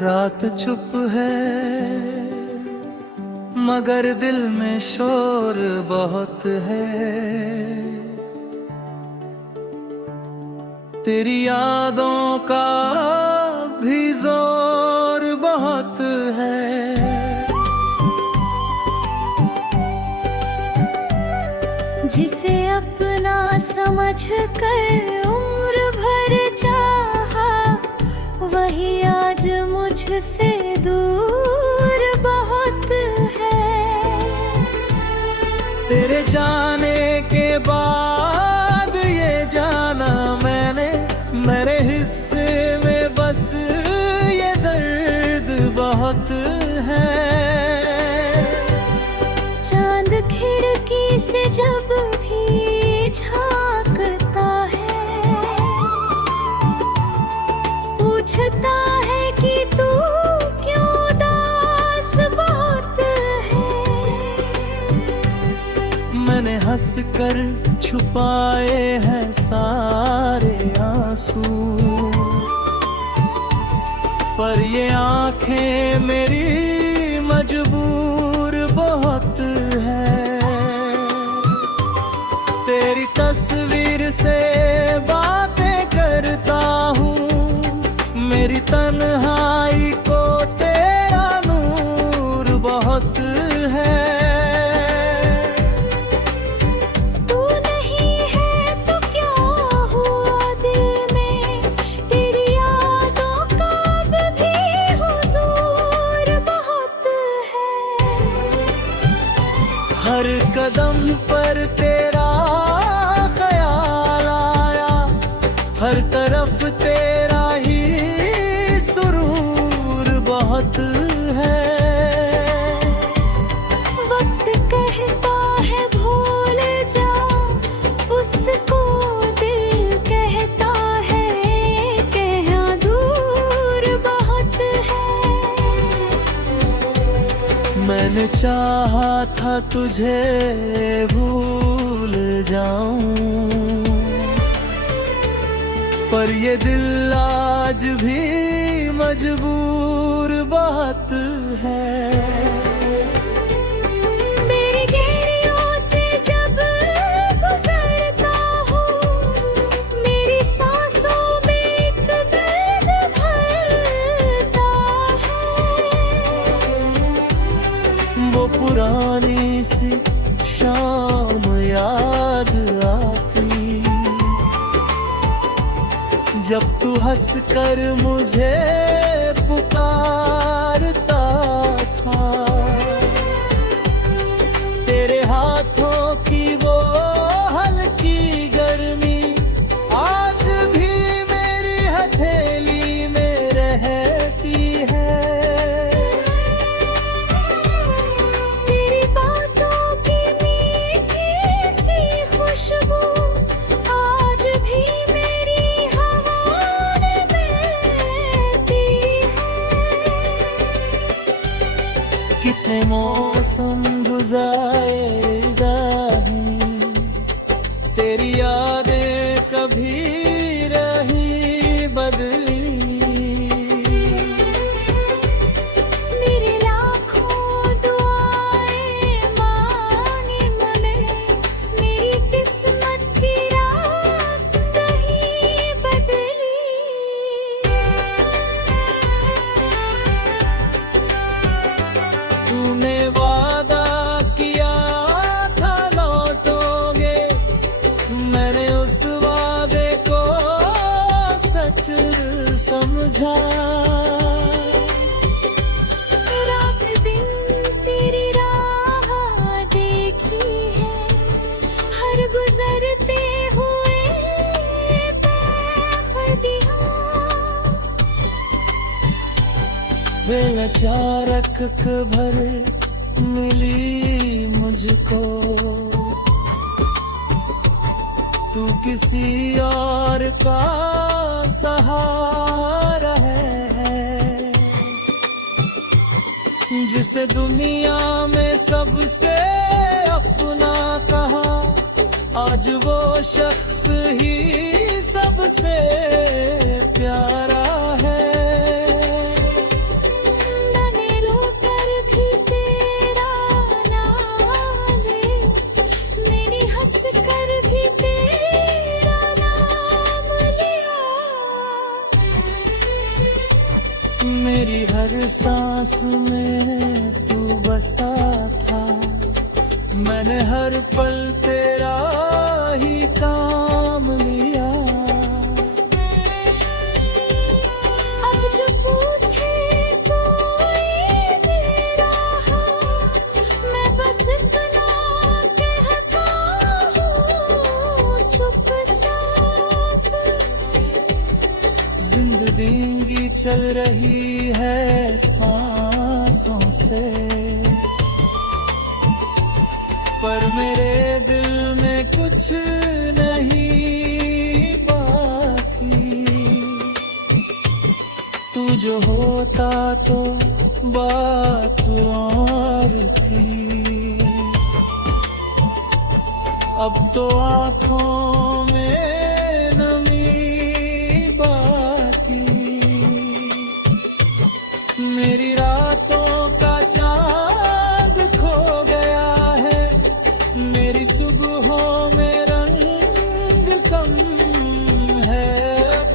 रात चुप है मगर दिल में शोर बहुत है। तेरी यादों का भी जोर बहुत है। जिसे अपना समझ कर उम्र भर चाहा, वही आज मुझसे दूर बहुत है। तेरे जाने के बाद ये जाना मैंने, मेरे हिस्से में बस ये दर्द बहुत है। चांद खिड़की से जब भी झांकता है, पूछता है कि तू क्यों उदास बहुत है। मैंने हंस कर छुपाए हैं सारे आंसू, पर ये आंखें मेरी मजबूर बहुत है। तेरी तस्वीर से बातें करता हूँ, मेरी तन्हाई को तेरा नूर बहुत है। तू नहीं है तो क्या हुआ दिल में, तेरी यादों का भी हुजूर बहुत है। हर कदम पर तेरा ख्याल आया, हर तरफ तेरा ही सुरूर बहुत है। वक्त कहता है भूल जा, उसको दिल कहता है कि यहाँ दूर बहुत है। मैंने चाहा था तुझे भूल जाऊं, पर ये दिल आज भी मजबूर बहुत है। मेरी गहरियों से जब गुजरता हूँ, मेरी सांसों में एक दर्द भरता है। वो पुरानी सी शाम याद आती, जब तू हंस कर मुझे पुकारता था। तेरे हाथों की वो हल्की गर्मी आज भी मेरी हथेली में रहती है। तेरी बातों की मीठी सी खुशबू आज भी मेरी हवा में बहती है। कितने मौसम गुज़ारेगा हैं, तेरी यादें कभी रही बदली। मेरी लाखों दुआएं मांगी मैंने, मेरी किस्मत की रात नहीं बदली। तूने वादा किया था लौटोगे, मैंने उस वादे को सच समझा। रात दिन तेरी राह देखी है, हर गुजरते हुए बेखुदियाँ। बेचारक खबर मिली मुझको, तू किसी और का सहारा है। जिसे दुनिया में सबसे अपना कहा, आज वो शख्स ही सबसे प्यारा है। सांस में तू बसा था, मैंने हर पल तेरा ही काम लिया। अब जो पूछे कोई मेरा हाल, मैं बस इतना कहता हूँ चुपचाप। जिंदगी चल रही है सांसों से, पर मेरे दिल में कुछ नहीं बाकी। तू जो होता तो बात और थी, अब तो आंखों में नमी बाकी। मेरी रातों का चांद खो गया है, मेरी सुबहों में रंग कम है अब।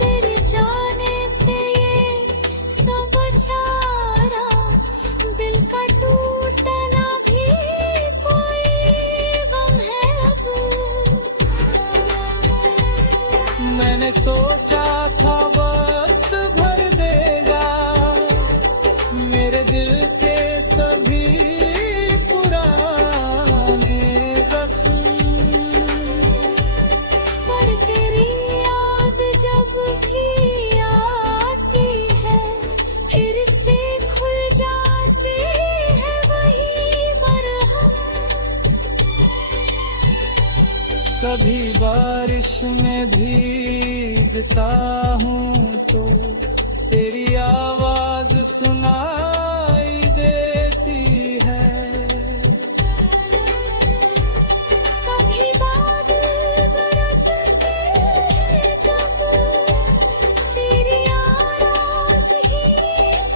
तेरे जाने से ये समाचार, दिल का टूटना भी कोई गम है अब। मैंने सोचा था वक्त भर देगा मेरे दिल के सभी पुराने जख्म, पर तेरी याद जब भी आती है, फिर से खुल जाते हैं वही मरहम। कभी बारिश में भीगता हूँ तो तेरी आवाज सुनाई देती है। कभी बादल गरजते हैं जब, तेरी आवाज़ ही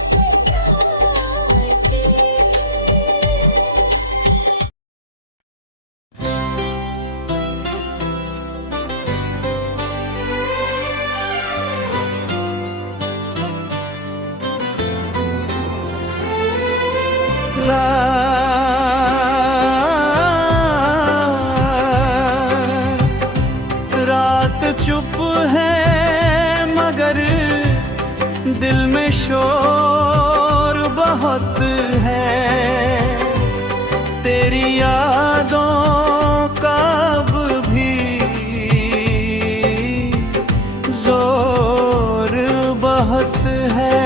सताती है। रात चुप है मगर दिल में शोर बहुत है, तेरी यादों का अब भी जोर बहुत है।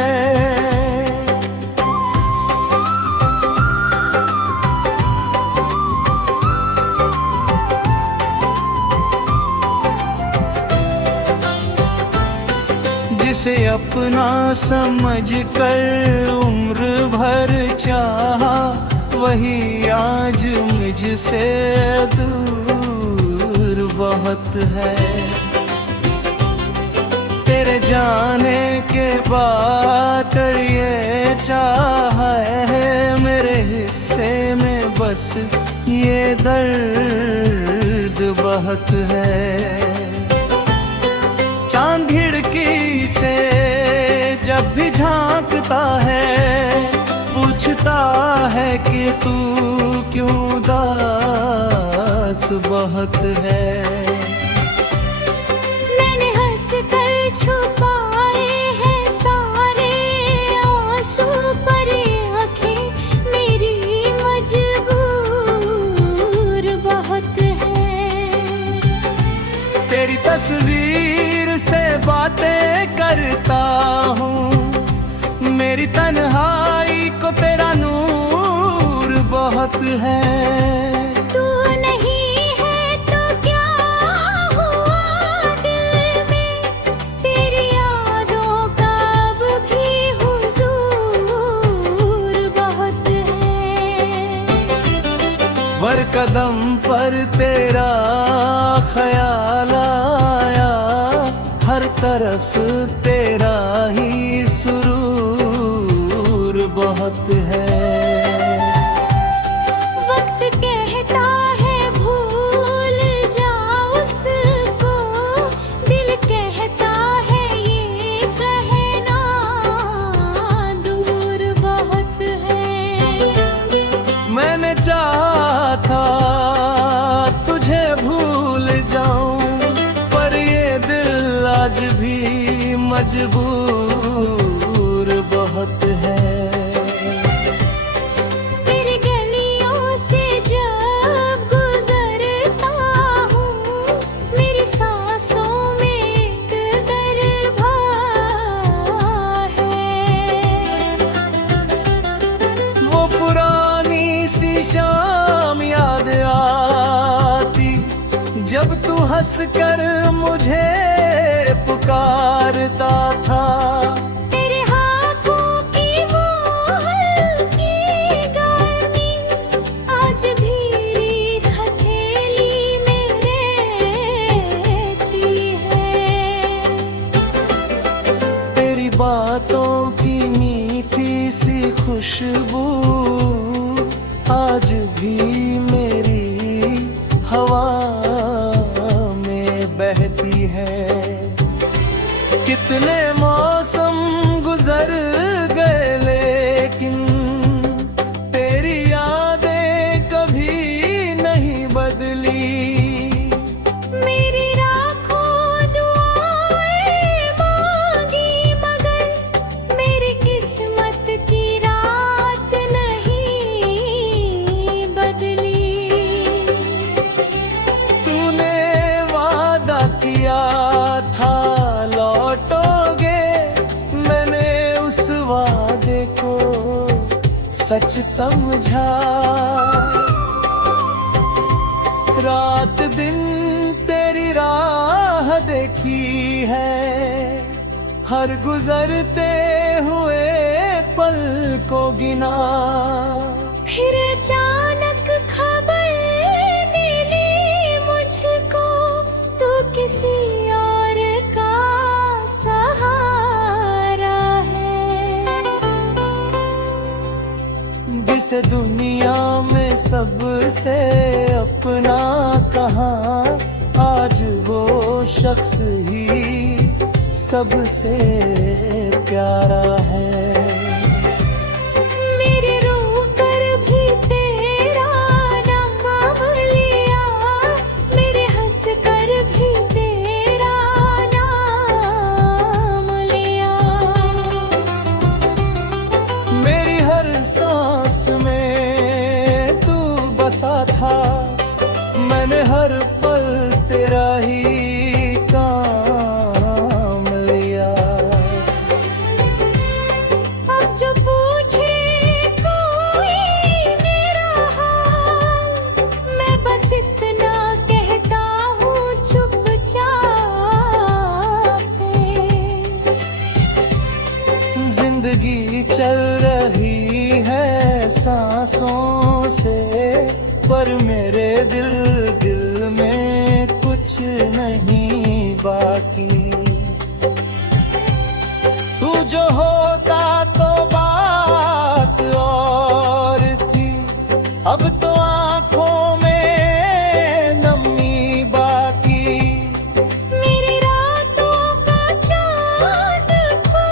जिसे अपना समझ कर उम्र भर चाहा, वही आज मुझसे दूर बहुत है। तेरे जाने के बाद ये चाहा है, मेरे हिस्से में बस ये दर्द बहुत है। चांद खिड़की से जब भी झांकता है, पूछता है कि तू क्यों उदास बहुत है। मैंने हंस कर छुपाए हैं सारे आंसू, पर ये आँखें मेरी मजबूर बहुत है। तेरी तस्वीर से बातें करता हूँ, मेरी तन्हाई को तेरा नूर बहुत है। तू नहीं है तो क्या हुआ दिल में, तेरी यादों का अब भी हुजूर बहुत है। हर कदम पर तेरा ख्याल आया, हर तरफ तेरा ही सुरूर बहुत है। वक्त कहता है भूल जा उसको, दिल कहता है ये कहे हंस कर मुझे पुकारता था। तेरे हाथों की वो हल्की गर्मी आज भी हथेली में रहती है। तेरी बातों की मीठी सी खुशबू आज भी मेरी हवा में बहती है। कितने मौसम गुजर गए लेकिन तेरी यादें कभी नहीं बदली। मेरी राखों दुआएं मांगी मगर मेरी किस्मत की रात नहीं बदली। तूने वादा किया था लौटोगे, मैंने उस वादे को सच समझा। रात दिन तेरी राह देखी है, हर गुजरते हुए पल को गिना। फिर अचानक खबर मिली मुझको तू किसी और का सहारा है। जिसे दुनिया में सबसे अपना कहा, आज वो शख्स ही सबसे प्यारा है। मेरे रोकर भी तेरा नाम लिया, मेरे हंस कर भी तेरा नाम लिया। मेरी हर सांस में तू बसा था, मैंने हर पल तेरा ही काम लिया। अब जो पूछे कोई मेरा हाल, मैं बस इतना कहता हूँ चुपचाप है। जिंदगी चल रही है सांसों से, पर मेरे दिल में कुछ नहीं बाकी। तू जो होता तो बात और थी, अब तो आंखों में नमी बाकी। मेरी रातों का चांद खो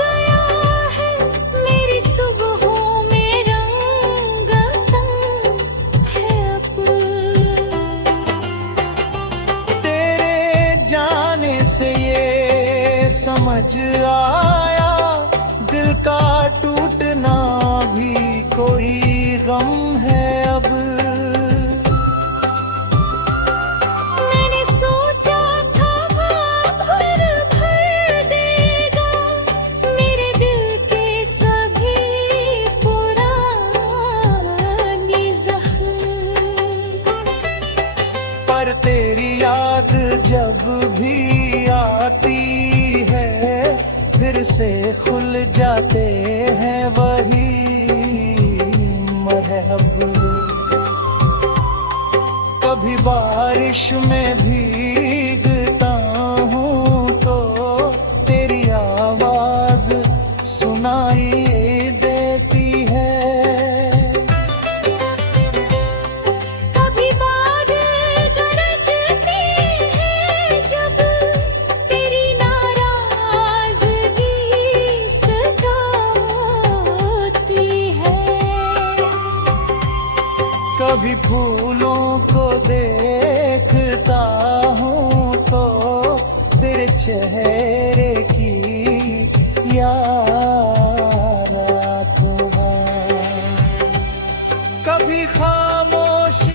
गया है, मेरी सुबहों में रंग है अब। तेरे जाने से ये समझ आया, दिल का टूटना भी कोई गम है अब। मैंने सोचा था भर देगा मेरे दिल के सभी पुरानी जख्म। पर तेरी याद जब भी आती है, फिर से खुल जाते हैं वही मरहब। कभी बारिश में भीगता हूँ तो तेरी आवाज सुनाई देती है। कभी बादल गरजते हैं जब तेरी नाराजगी सताती है। कभी फूलों को देखता हूँ तो तेरे चेहरे की याद आंखों में। कभी खामोशी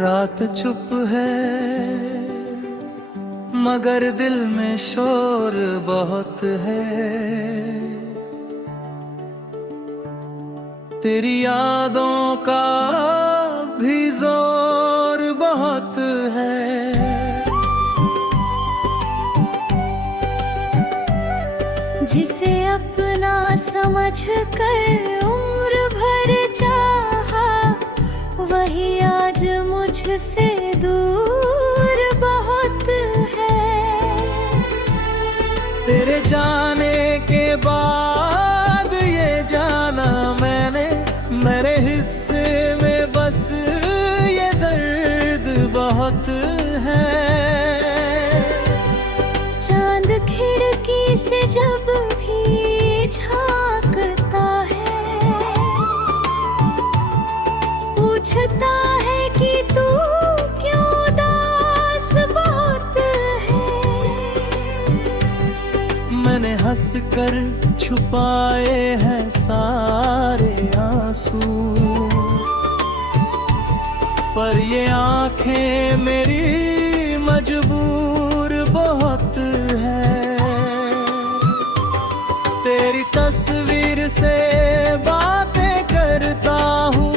रात चुप है मगर दिल में शोर बहुत है। तेरी यादों का भी जोर बहुत है। जिसे अपना समझ कर उम्र भर चाहा, वही आज मुझसे दूर बहुत है। तेरे जाने के बाद ये जाना मैंने, मेरे हिस्से में बस ये दर्द बहुत है। चांद खिड़की से जब भी झांकता है, पूछता है कि तू क्यों उदास बहुत है। मैंने हंस कर छुपाए हैं सारे आंसू, पर ये आंखें मेरी मजबूर बहुत है। तेरी तस्वीर से बातें करता हूँ,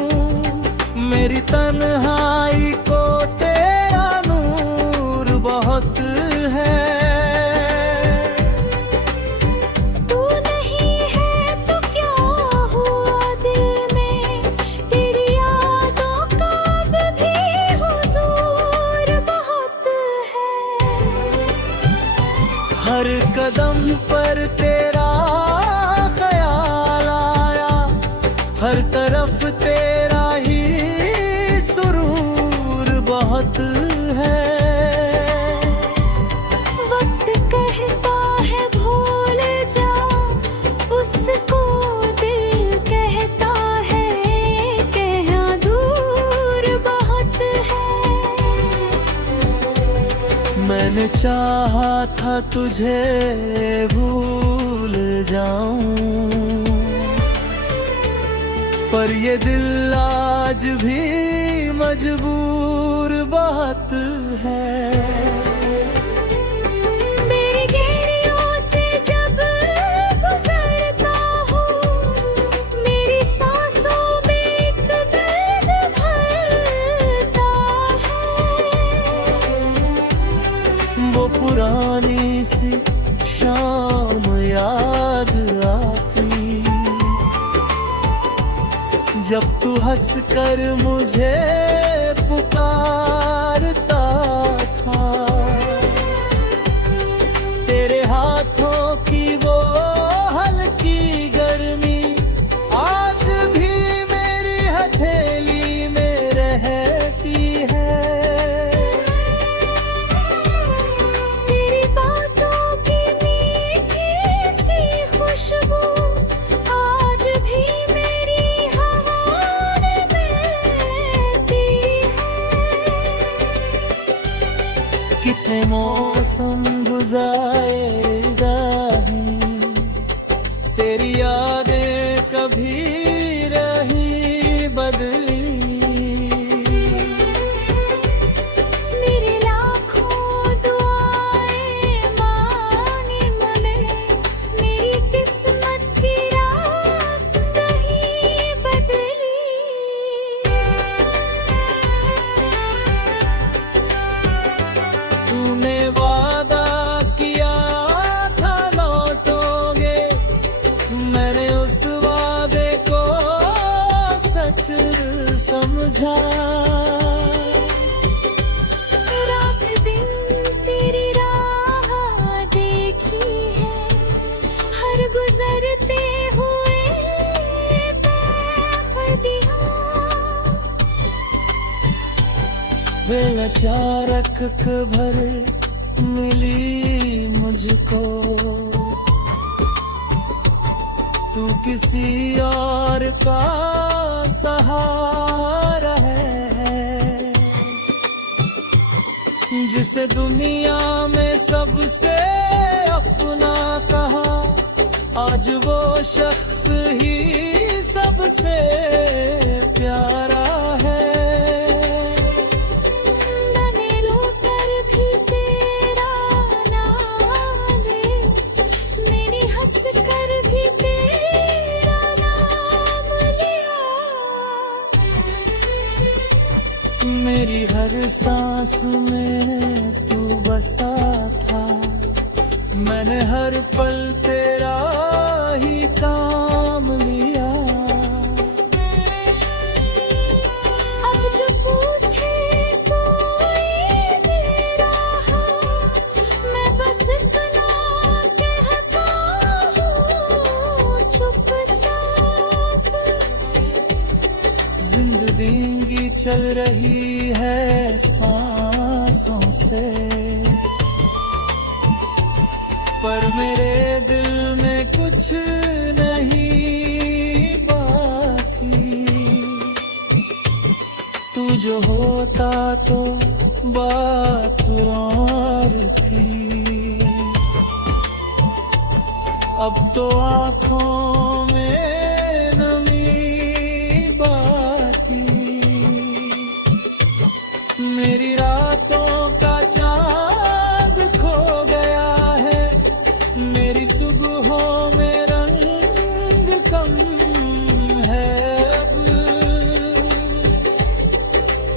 मेरी तन्हाई को तेरा नूर बहुत है। तू नहीं है तो क्या हुआ दिल में, तेरी यादों का अब भी हुजूर बहुत है। हर कदम पर तेरा ख्याल आया, हर तरफ तेरा ही सुरूर बहुत है। वक्त कहता है भूल जा, उसको दिल कहता है कि यहाँ दूर बहुत है। मैंने चाहा था तुझे भूल जाऊं, पर ये दिल आज भी मजबूर बहुत है। मेरी गहरियों से जब गुजरता हूँ, मेरी सांसों में एक दर्द भरता है। वो पुरानी सी शाम याद आती, जब तू हंस कर मुझे पुकारता था। तेरे हाथों की वो हल्की गर्मी आज भी मेरी हथेली में रहती है। तेरी बातों की मीठी सी खुशबू आज भी मेरी हवा में बहती है। कितने मौसम गुज़ारेगा ही, तेरी यादें कभी रही बदली। मेरी लाखों दुआएं मांगी मने, मेरी किस्मत की रात कहीं बदली। तूने वादा किया था लौटोगे, मैंने उस वादे को सच समझा। रात दिन तेरी राह देखी है, हर गुजरते हुए बेखुदियाँ। वे अचानक खबर मिली मुझको, तू किसी और का सहारा है। जिसे दुनिया में सबसे अपना कहा, आज वो शख्स ही सबसे प्यारा है। सांस में तू बसा था, मैंने हर पल तेरा ही काम लिया। अब जो पूछे कोई मेरा हाल, मैं बस इतना कहता हूँ चुपचाप। जिंदगी चल रही है सांसों से, पर मेरे दिल में कुछ नहीं बाकी। तू जो होता तो बात और थी, अब तो आँखों में नमी बाकी। मेरी रातों का चांद खो गया है, मेरी सुबहों में रंग कम है अब।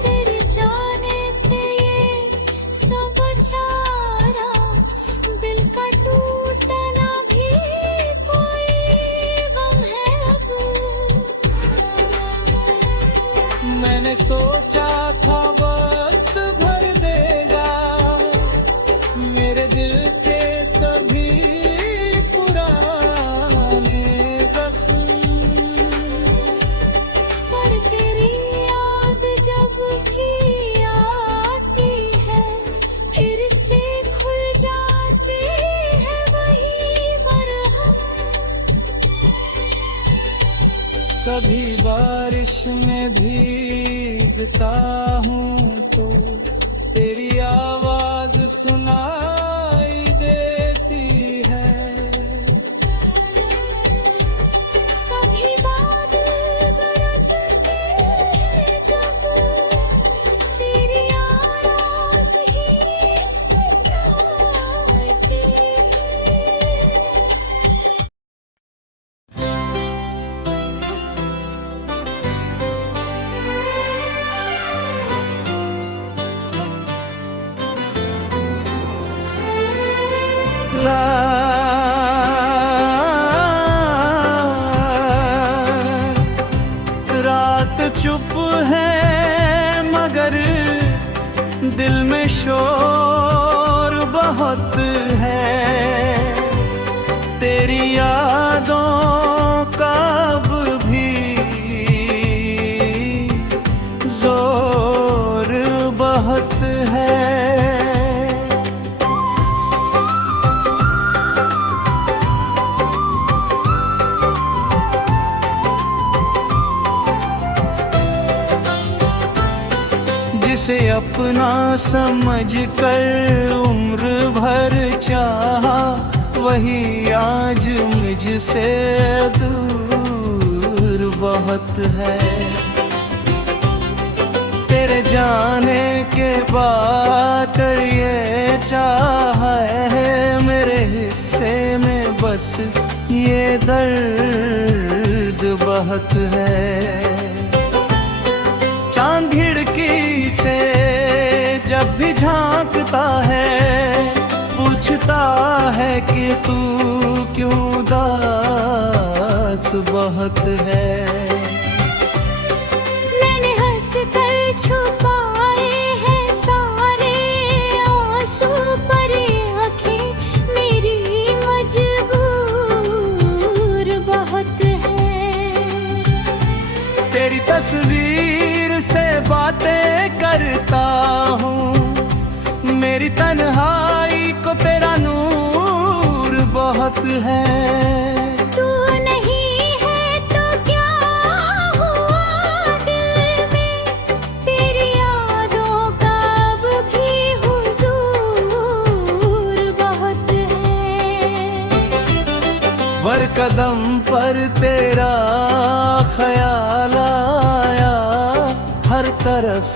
तेरे जाने से ये सब चारा, दिल का टूटना भी कोई गम है अब। मैंने सोचा था वक्त भर देगा मेरे दिल के सभी पुराने जख्म, पर तेरी याद जब भी आती है, फिर से खुल जाते हैं वही मरहम। कभी बारिश में भीगता हूँ तो तेरी आवाज सुनाई देती है। कभी बादल गरजते हैं जब, तेरी आवाज़ ही सताती है। रात चुप है मगर दिल में शोर बहुत है, तेरी यादों का अब भी जोर बहुत है। जिसे अपना समझ कर उम्र भर चाहा, वही आज मुझसे दूर बहुत है। तेरे जाने के बाद ये चाह है मेरे हिस्से में, बस ये दर्द बहुत है। चांद खिड़की से जब भी झांकता है, पूछता है कि तू क्यों उदास बहुत है। मैंने हंस कर छुपाए हैं सारे आंसू, पर ये आँखें मेरी मजबूर बहुत है। तेरी तस्वीर से बातें करता हूँ, मेरी तन्हाई को तेरा नूर बहुत है। तू नहीं है तो क्या हुआ दिल में, तेरी यादों का अब भी हुजूर बहुत है। हर कदम पर तेरा ख्याल आया, हर तरफ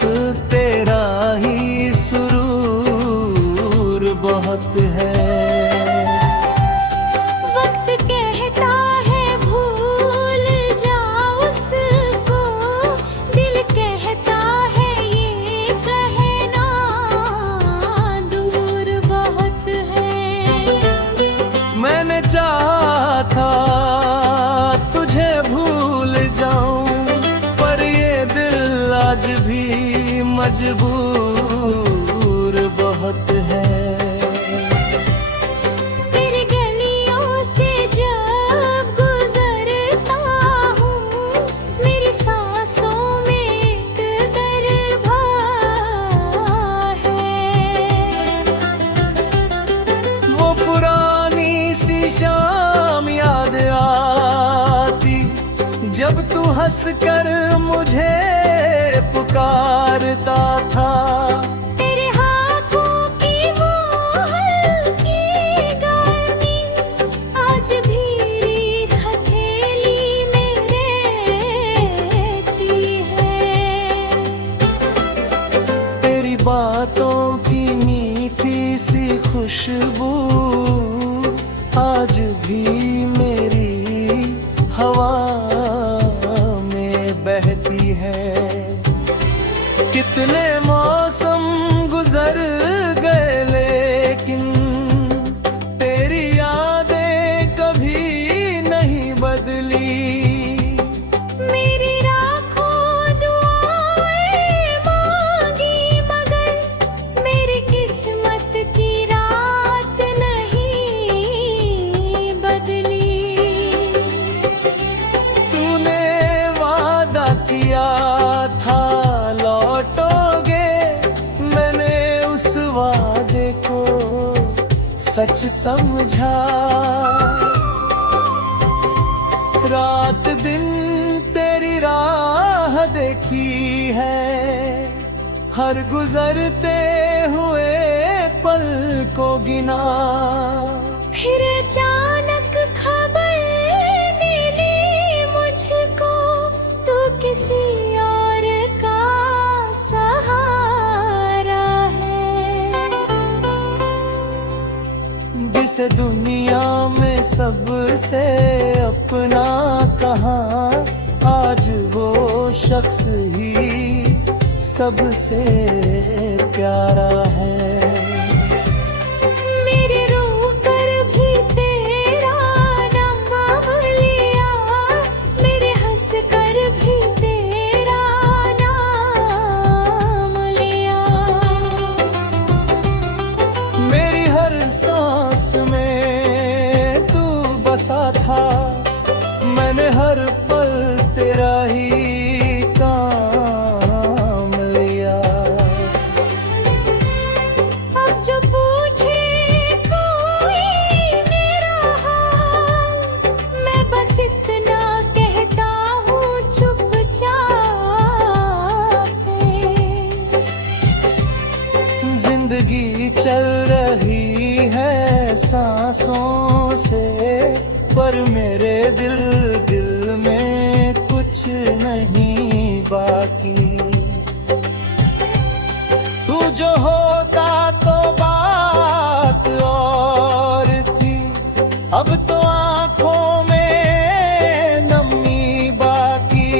तेरा ही सुरूर बहुत है। वक्त कहता है भूल जा उसको, दिल कहता है ये कहना हंस कर मुझे पुकारता था। तेरे हाथों की वो हल्की गर्मी आज भी हथेली में रहती है। तेरी बातों की मीठी सी खुशबू आज भी मेरी हवा में बहती है। कितने मौसम गुजर गए लेकिन तेरी यादें कभी नहीं बदली। मेरी राखों दुआएं मांगी मगर मेरी किस्मत की रात नहीं बदली। तूने वादा किया था लौटोगे, मैंने उस वादे को सच समझा। रात दिन तेरी राह देखी है, हर गुजरते हुए पल को गिना। फिर अचानक खबर मिली मुझको, तू किसी और का सहारा है। जिसे दुनिया में सबसे अपना कहा, आज वो शख्स ही सबसे प्यारा है। मेरे रोकर भी तेरा नाम लिया, मेरे हंस कर भी तेरा नाम लिया। मेरी हर सांस में तू बसा था, मैंने हर पल तेरा ही काम लिया। अब जो पूछे कोई मेरा हाल, मैं बस इतना कहता हूँ चुपचाप है। जिंदगी चल रही है सांसों से, पर मेरे दिल में कुछ नहीं बाकी। तू जो होता तो बात और थी, अब तो आंखों में नमी बाकी।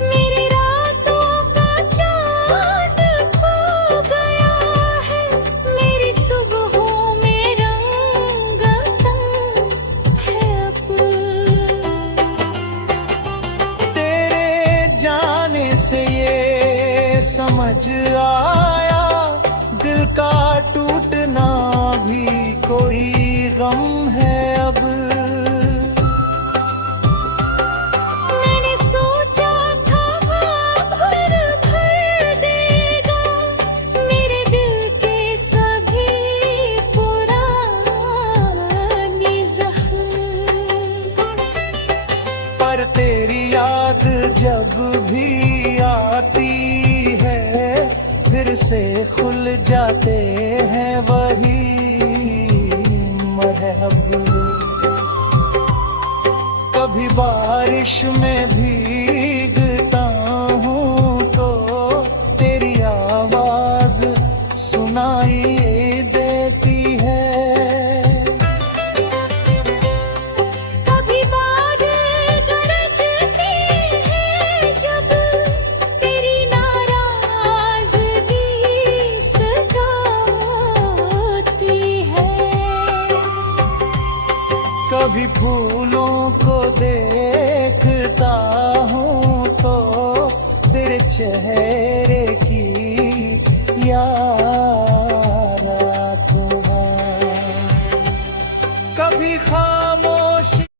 मेरी रातों का चांद खो गया है, मेरी सुबहों में रंग है अब। तेरे जाने से ये समझ आया, दिल का टूटना भी कोई गम है अब। मैंने सोचा था भर भर देगा मेरे दिल के सभी पुराने जख्म। पर तेरी याद जब भी आती है, फिर से खुल जाते हैं वही मरहब। कभी बारिश में भीगता हूँ तो तेरी आवाज सुनाई देती है। कभी बादल गरजते हैं जब तेरी नाराजगी सताती है। कभी फूलों को देखता हूँ तो तेरे चेहरे की याद